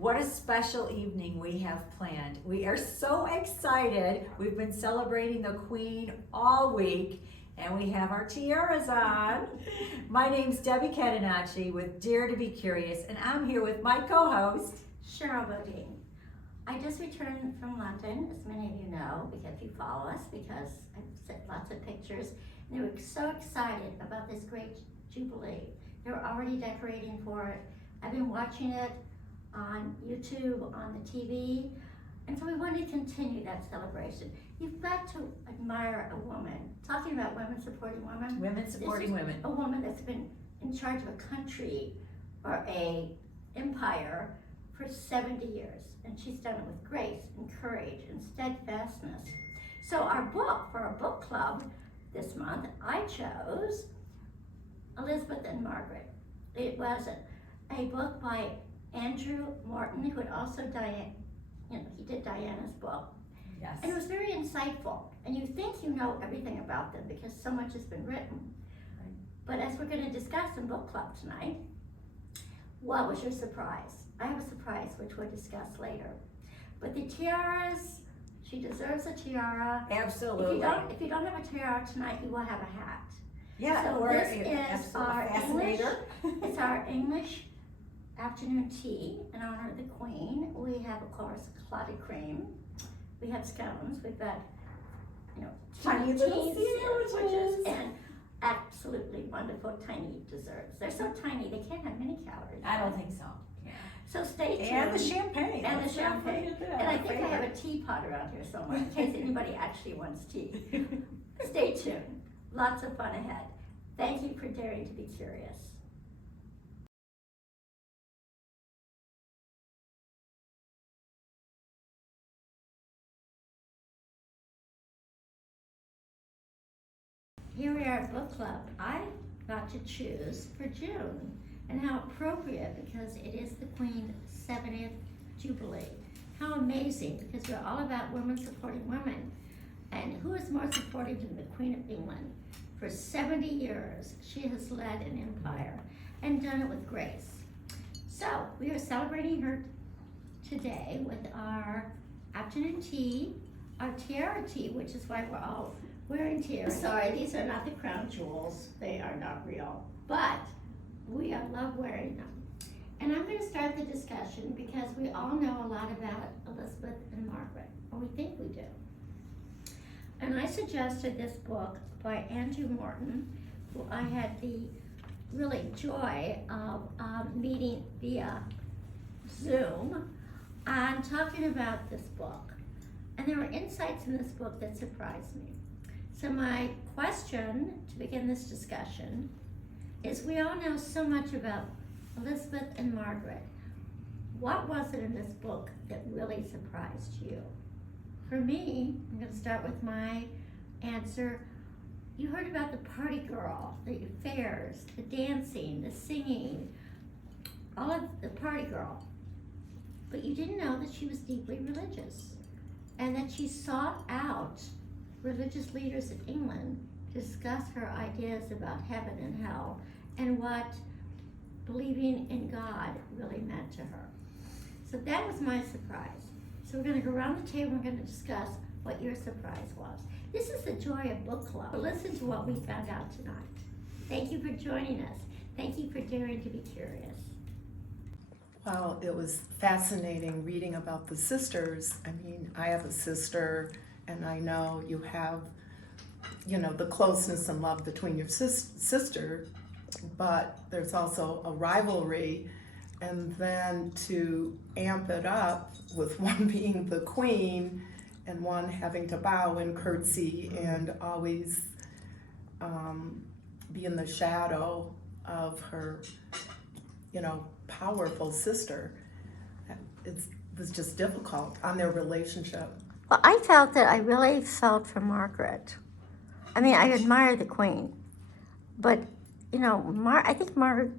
What a special evening we have planned. We are so excited. We've been celebrating the Queen all week, and we have our tiaras on. My name's Debbie Catenacci with Dare to Be Curious, and I'm here with my co-host, Cheryl Bodine. I just returned from London, as many of you know, because you follow us, because I've sent lots of pictures. And they were so excited about this great Jubilee. They were already decorating for it. I've been watching it on YouTube, on the TV, and so we want to continue that celebration. You've got to admire a woman. Talking about women supporting women. Women Supporting Women. A woman that's been in charge of a country or a empire for 70 years, and she's done it with grace and courage and steadfastness. So our book, for our book club this month, I chose Elizabeth and Margaret. It was a book by Andrew Morton, who had also he did Diana's book. Yes. And it was very insightful. And you think you know everything about them because so much has been written. Right. But as we're going to discuss in book club tonight, what was your surprise? I have a surprise which we'll discuss later. But the tiaras, she deserves a tiara. Absolutely. If you don't have a tiara tonight, you will have a hat. Yeah, So or this is our English. fascinator. It's our English afternoon tea in honor of the Queen. We have, of course, clotted cream. We have scones. We've got, Tiny little sandwiches and absolutely wonderful tiny desserts. They're so tiny they can't have many calories. I don't think so. Yeah. So stay tuned. And the champagne. And the Let's not champagne. forget that, And I our think I have a favorite. teapot around here somewhere in case anybody actually wants tea. Stay tuned. Lots of fun ahead. Thank you for daring to be curious. Here we are at book club. I got to choose for June, and how appropriate because it is the Queen's 70th Jubilee. How amazing, because we're all about women supporting women. And who is more supportive than the Queen of England? For 70 years, she has led an empire and done it with grace. So we are celebrating her today with our afternoon tea, our tiara tea, which is why we're all wearing tiaras. Sorry, these are not the crown jewels. They are not real, but we love wearing them. And I'm going to start the discussion because we all know a lot about Elizabeth and Margaret, or we think we do. And I suggested this book by Andrew Morton, who I had the really joy of meeting via Zoom and talking about this book. And there were insights in this book that surprised me. So my question to begin this discussion is, we all know so much about Elizabeth and Margaret. What was it in this book that really surprised you? For me, I'm going to start with my answer. You heard about the party girl, the affairs, the dancing, the singing, all of the party girl. But you didn't know that she was deeply religious and that she sought out religious leaders in England to discuss her ideas about heaven and hell and what believing in God really meant to her. So that was my surprise. So we're going to go around the table and we're going to discuss what your surprise was. This is the joy of book club. Listen to what we found out tonight. Thank you for joining us. Thank you for daring to be curious. Well, it was fascinating reading about the sisters. I mean, I have a sister, and I know you have, the closeness and love between your sister, but there's also a rivalry. And then to amp it up with one being the Queen and one having to bow and curtsy and always be in the shadow of her, powerful sister. It was just difficult on their relationship. Well, I felt that I really felt for Margaret. I mean, I admire the Queen, but, I think Margaret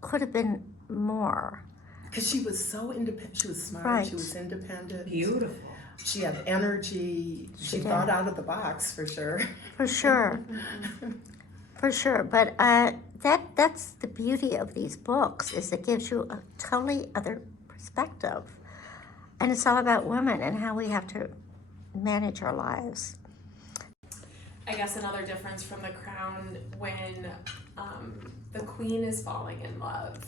could have been more. Because she was so independent. She was smart. Right. She was independent. Beautiful. She had energy. She did. thought out of the box, for sure. For sure. For sure. But that's the beauty of these books, is it gives you a totally other perspective. And it's all about women and how we have to manage our lives. I guess another difference from The Crown when the queen is falling in love.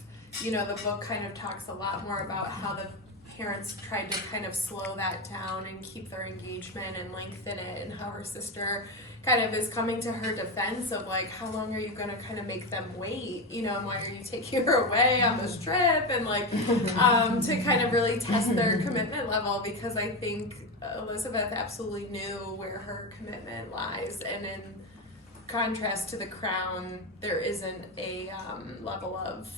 You know, the book kind of talks a lot more about how the parents tried to kind of slow that down and keep their engagement and lengthen it, and how her sister kind of is coming to her defense of like, how long are you going to kind of make them wait, you know, and why are you taking her away on this trip, and like to kind of really test their commitment level, because I think Elizabeth absolutely knew where her commitment lies, and in contrast to The Crown, there isn't a level of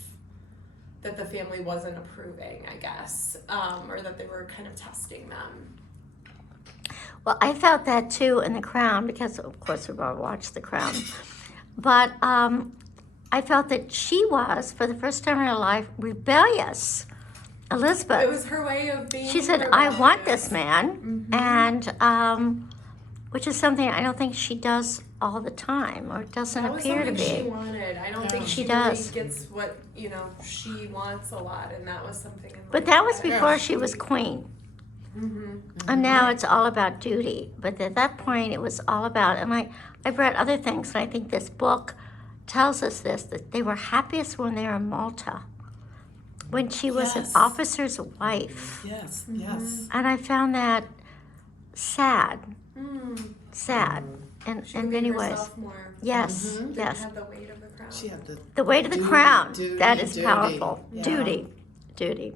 that the family wasn't approving, I guess, or that they were kind of testing them. Well, I felt that too in The Crown, because of course we've all watched The Crown. But I felt that she was, for the first time in her life, rebellious. Elizabeth. It was her way of being. She said, rebellious. I want this man. And which is something I don't think she does all the time, or doesn't That was appear to something be. she wanted. I don't think She she does. really gets what, you know, she wants a lot, and that was something. But that was before she was queen. And now it's all about duty. But at that point, it was all about, and I've read other things, and I think this book tells us this, that they were happiest when they were in Malta, when she was an officer's wife. Yes, yes. And I found that sad. Sad. And She in made many ways. herself more. Yes, Didn't yes. have the weight of the crown. She had The weight of the Duty, crown. duty, That is duty. powerful. Yeah. Duty. Duty.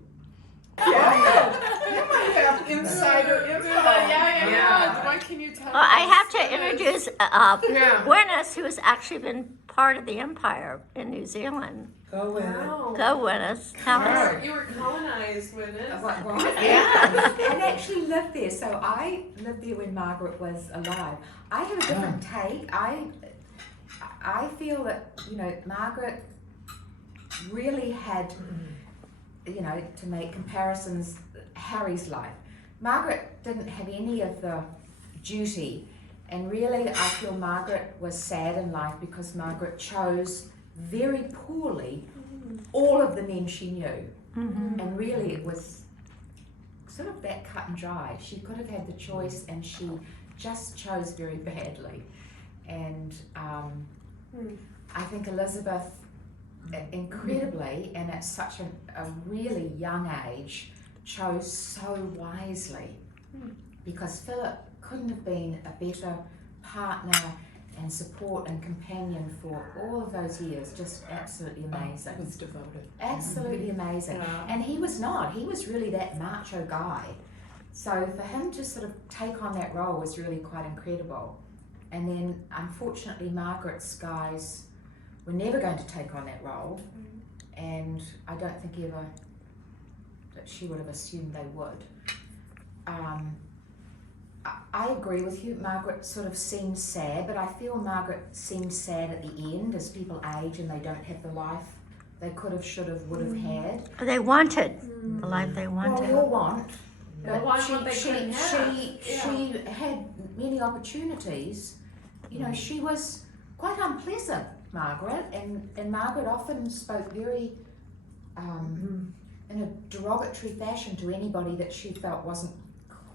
You might have insider info. Yeah. What can you tell Well, I us? have to introduce Gwyneth, who has actually been part of the empire in New Zealand. Go with it. Wow. Go, Gwyneth. Tell us. You were colonized with it. Yeah, and actually lived there. So I lived there when Margaret was alive. I have a different take. I feel that, you know, Margaret really had, you know, to make comparisons, Harry's life. Margaret didn't have any of the duty, and really I feel Margaret was sad in life because Margaret chose very poorly all of the men she knew. And really it was sort of that cut and dry. She could have had the choice, and she just chose very badly. And I think Elizabeth, incredibly, and at such a really young age, chose so wisely, because Philip couldn't have been a better partner and support and companion for all of those years. Just absolutely amazing. Was devoted. Absolutely amazing. Yeah. And he was not. He was really that macho guy. So for him to sort of take on that role was really quite incredible. And then unfortunately Margaret's guys were never going to take on that role, and I don't think ever that she would have assumed they would. I agree with you. Margaret sort of seemed sad, but I feel Margaret seemed sad at the end as people age and they don't have the life they could have, should have, would have had. They wanted the life they Well, wanted. we all want. They But want she, what they she, couldn't have. she had many opportunities. You know, she was quite unpleasant, Margaret, and Margaret often spoke very in a derogatory fashion to anybody that she felt wasn't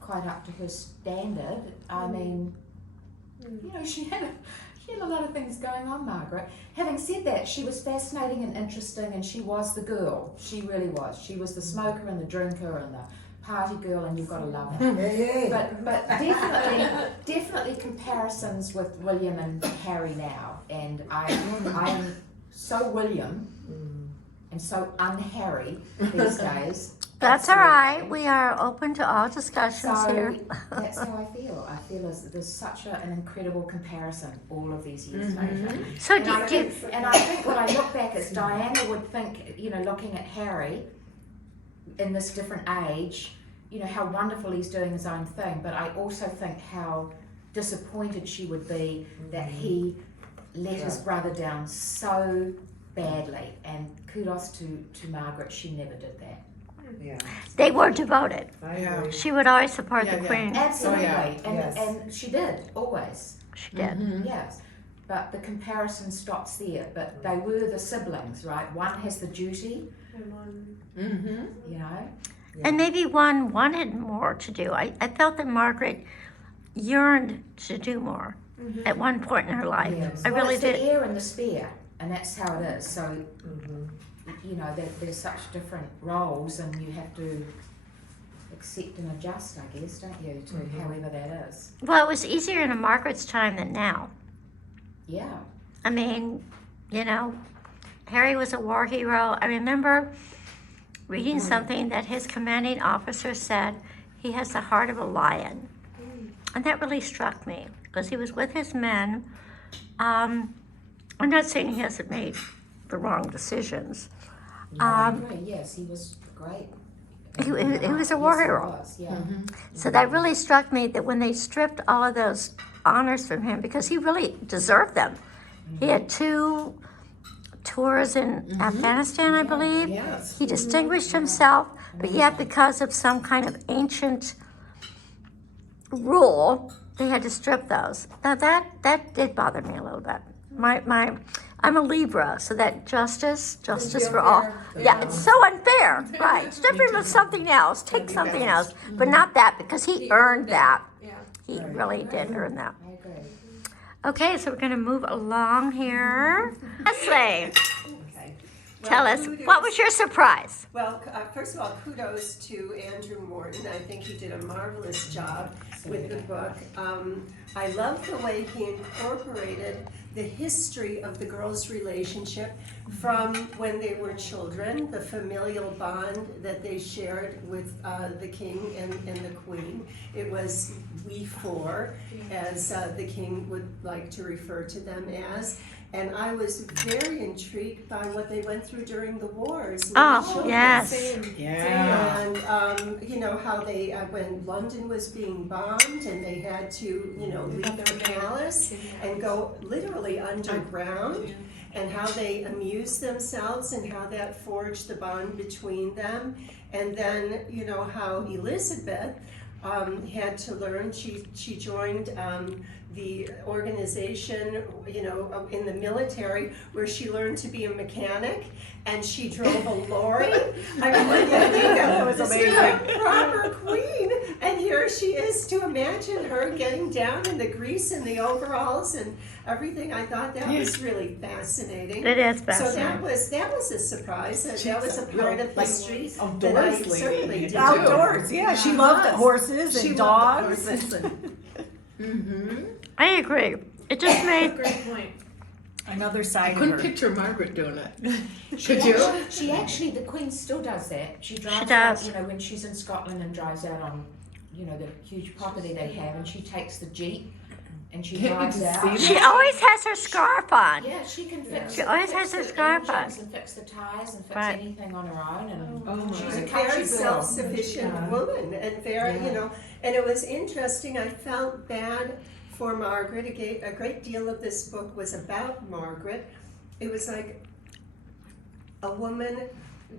quite up to her standard. I mean, you know, she had a lot of things going on, Margaret. Having said that, she was fascinating and interesting, and she was the girl. She really was. She was the smoker and the drinker and the party girl, and you've got to love her. But definitely comparisons with William and Harry now, and I'm so William and so un-Harry these days. That's all right. We are open to all discussions here. So that's how I feel. I feel as there's such an incredible comparison all of these years later. So And I did you, think when I look back, as Diana would think, you know, looking at Harry in this different age, you know, how wonderful he's doing his own thing, but I also think how disappointed she would be that he let his brother down so badly. And kudos to Margaret, she never did that. Yeah, they were devoted. I Yeah. agree. She would always support the Yeah. queen. Absolutely, yeah. and, Yes. and she did, always. She did. Yes, but the comparison stops there. But they were the siblings, right? One has the duty and one. You know? And maybe one wanted more to do. I felt that Margaret yearned to do more at one point in her life. Yes. I really it's did. the heir and the spear, and that's how it is. So, you know, there's such different roles, and you have to accept and adjust, I guess, don't you, to however that is. Well, it was easier in Margaret's time than now. Yeah. I mean, you know, Harry was a war hero. I remember reading something that his commanding officer said he has the heart of a lion. And that really struck me because he was with his men. I'm not saying he hasn't made the wrong decisions. No, I agree. Yes, he was great. He was a war Yes, he hero. was, yeah. So that really struck me that when they stripped all of those honors from him, because he really deserved them. He had 2 tours in Afghanistan, I believe. Yes. He distinguished himself, but yet because of some kind of ancient rule, they had to strip those. Now that did bother me a little bit. I'm a Libra, so that justice for all. Yeah, it's so unfair, right? Strip him of something else, take something else, but not that because he earned that. Yeah. He really did earn that. I agree. Okay, so we're going to move along here. Leslie, Okay. tell us, what was your surprise? Well, first of all, kudos to Andrew Morton. I think he did a marvelous job with the book. I love the way he incorporated the history of the girls' relationship from when they were children, the familial bond that they shared with the king and the queen. It was we four, as the king would like to refer to them as. And I was very intrigued by what they went through during the wars. with the Oh, children. yes. Yeah. And you know how they, when London was being bombed and they had to, you know, leave their palace and go literally underground, and how they amused themselves and how that forged the bond between them. And then, you know, how Elizabeth had to learn, she joined the organization, you know, in the military, where she learned to be a mechanic, and she drove a lorry. I mean, that was amazing. A proper queen, and here she is. To imagine her getting down in the grease and the overalls and everything, I thought that was really fascinating. It is So fascinating. that was a surprise. That was a part of history that I outdoors lady. certainly did. Outdoors, yeah. She loved horses She and loved dogs. horses. I agree. It just made, Great point. Another I side of couldn't her. picture Margaret doing it. She Could you? actually, the Queen still does that. She drives does. out, you know, when she's in Scotland and drives out on, you know, the huge property they have, and she takes the Jeep and she Can't you drives just out. see she always has her scarf on. Yeah, she can fix. She always fix has her the scarf on. engines and fix the tires and fix Right. anything on her own. And Oh my. she's a A country very girl. self-sufficient woman, and very, you know, and it was interesting. I felt bad for Margaret. A great deal of this book was about Margaret. It was like a woman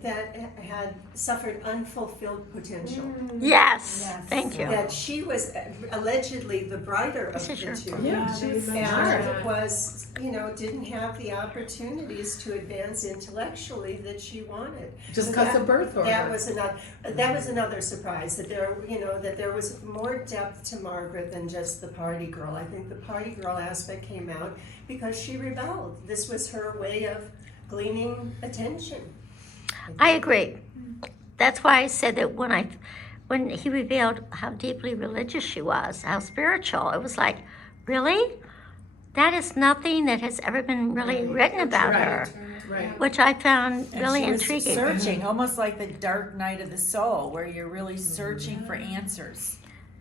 that had suffered unfulfilled potential. Yes, thank you. That she was allegedly the brighter of This is the your- two. Yeah, she was smart. And was, you know, didn't have the opportunities to advance intellectually that she wanted. Just So because that- of birth order. That was another surprise, that there, you know, that there was more depth to Margaret than just the party girl. I think the party girl aspect came out because she rebelled. This was her way of gleaning attention. I agree. That's why I said that when he revealed how deeply religious she was, how spiritual, it was like, really? That is nothing that has ever been really written about her, Right. which I found And really she was intriguing. searching, almost like the dark night of the soul, where you're really searching for answers.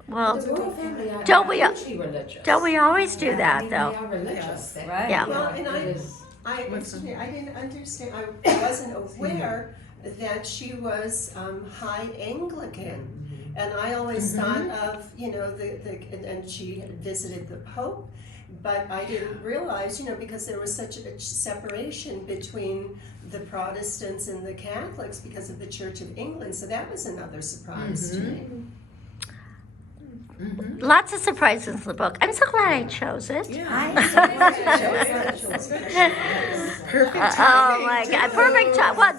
Well, The royal family are Don't we- hugely religious. don't we always do I that mean, though? They are religious. Right. Yeah. Well, and It is. I didn't understand, I wasn't aware that she was high Anglican. And I always thought of, you know, and she had visited the Pope, but I didn't realize, you know, because there was such a separation between the Protestants and the Catholics because of the Church of England. So that was another surprise to me. Lots of surprises in the book. I'm so glad I chose it. I'm so glad you chose that. Perfect Oh timing. my God, perfect time. Well,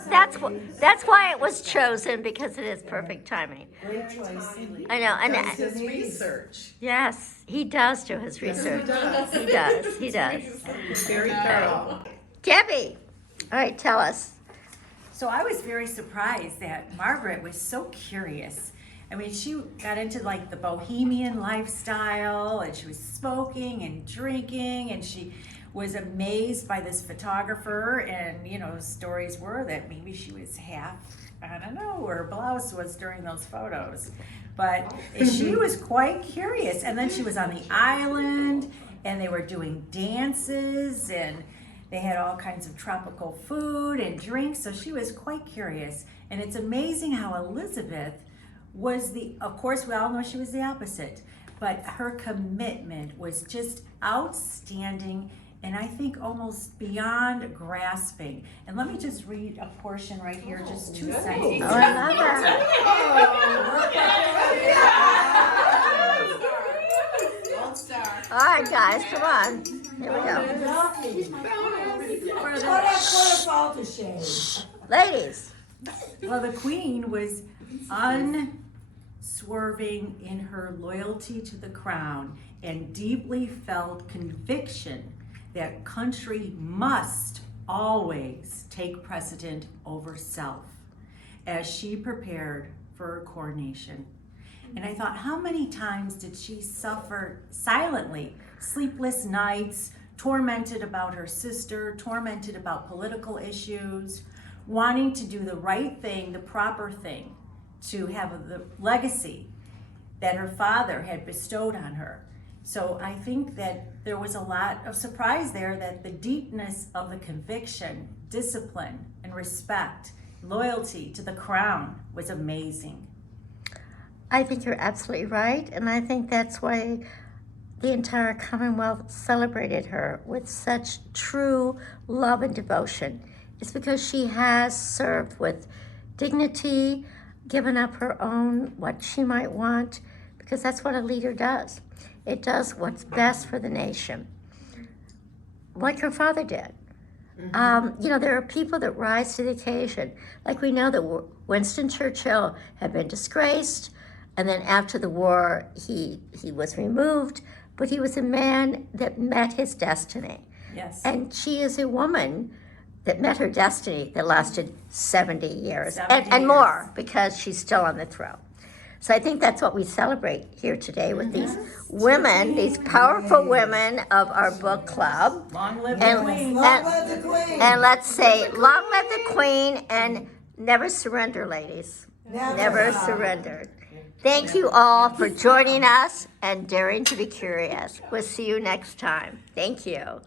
that's why it was chosen, because it is perfect timing. Great choice. I know, and Does his research. yes, he does do his research. He does. He does. Very thorough. Debbie, all right, tell us. So I was very surprised that Margaret was so curious. I mean, she got into like the bohemian lifestyle, and she was smoking and drinking, and she was amazed by this photographer. And you know, stories were that maybe she was half, I don't know, where her blouse was during those photos. But she was quite curious. And then she was on the island, and they were doing dances, and they had all kinds of tropical food and drinks. So she was quite curious. And it's amazing how Elizabeth was of course, we all know she was the opposite, but her commitment was just outstanding, and I think almost beyond grasping. And let me just read a portion right here, just 2 seconds. Oh, I love that. Gold star. All right, guys, come on. Here we go. Ladies. Well, the Queen was unswerving in her loyalty to the crown and deeply felt conviction that country must always take precedent over self as she prepared for her coronation. And I thought, how many times did she suffer silently, sleepless nights, tormented about her sister, tormented about political issues, wanting to do the right thing, the proper thing, to have the legacy that her father had bestowed on her. So I think that there was a lot of surprise there, that the deepness of the conviction, discipline, and respect, loyalty to the crown was amazing. I think you're absolutely right, and I think that's why the entire Commonwealth celebrated her with such true love and devotion. It's because she has served with dignity, given up her own, what she might want, because that's what a leader does. It does what's best for the nation, like her father did. You know, there are people that rise to the occasion. Like we know that Winston Churchill had been disgraced, and then after the war, he was removed, but he was a man that met his destiny. Yes. And she is a woman that met her destiny that lasted 70 years, 70 and years. more, because she's still on the throne. So I think that's what we celebrate here today with these women, these powerful women of our book club. Long live And- the Queen. And let's say, long live the Queen, and never surrender, ladies. Never surrender. Thank you all for joining us and daring to be curious. We'll see you next time. Thank you.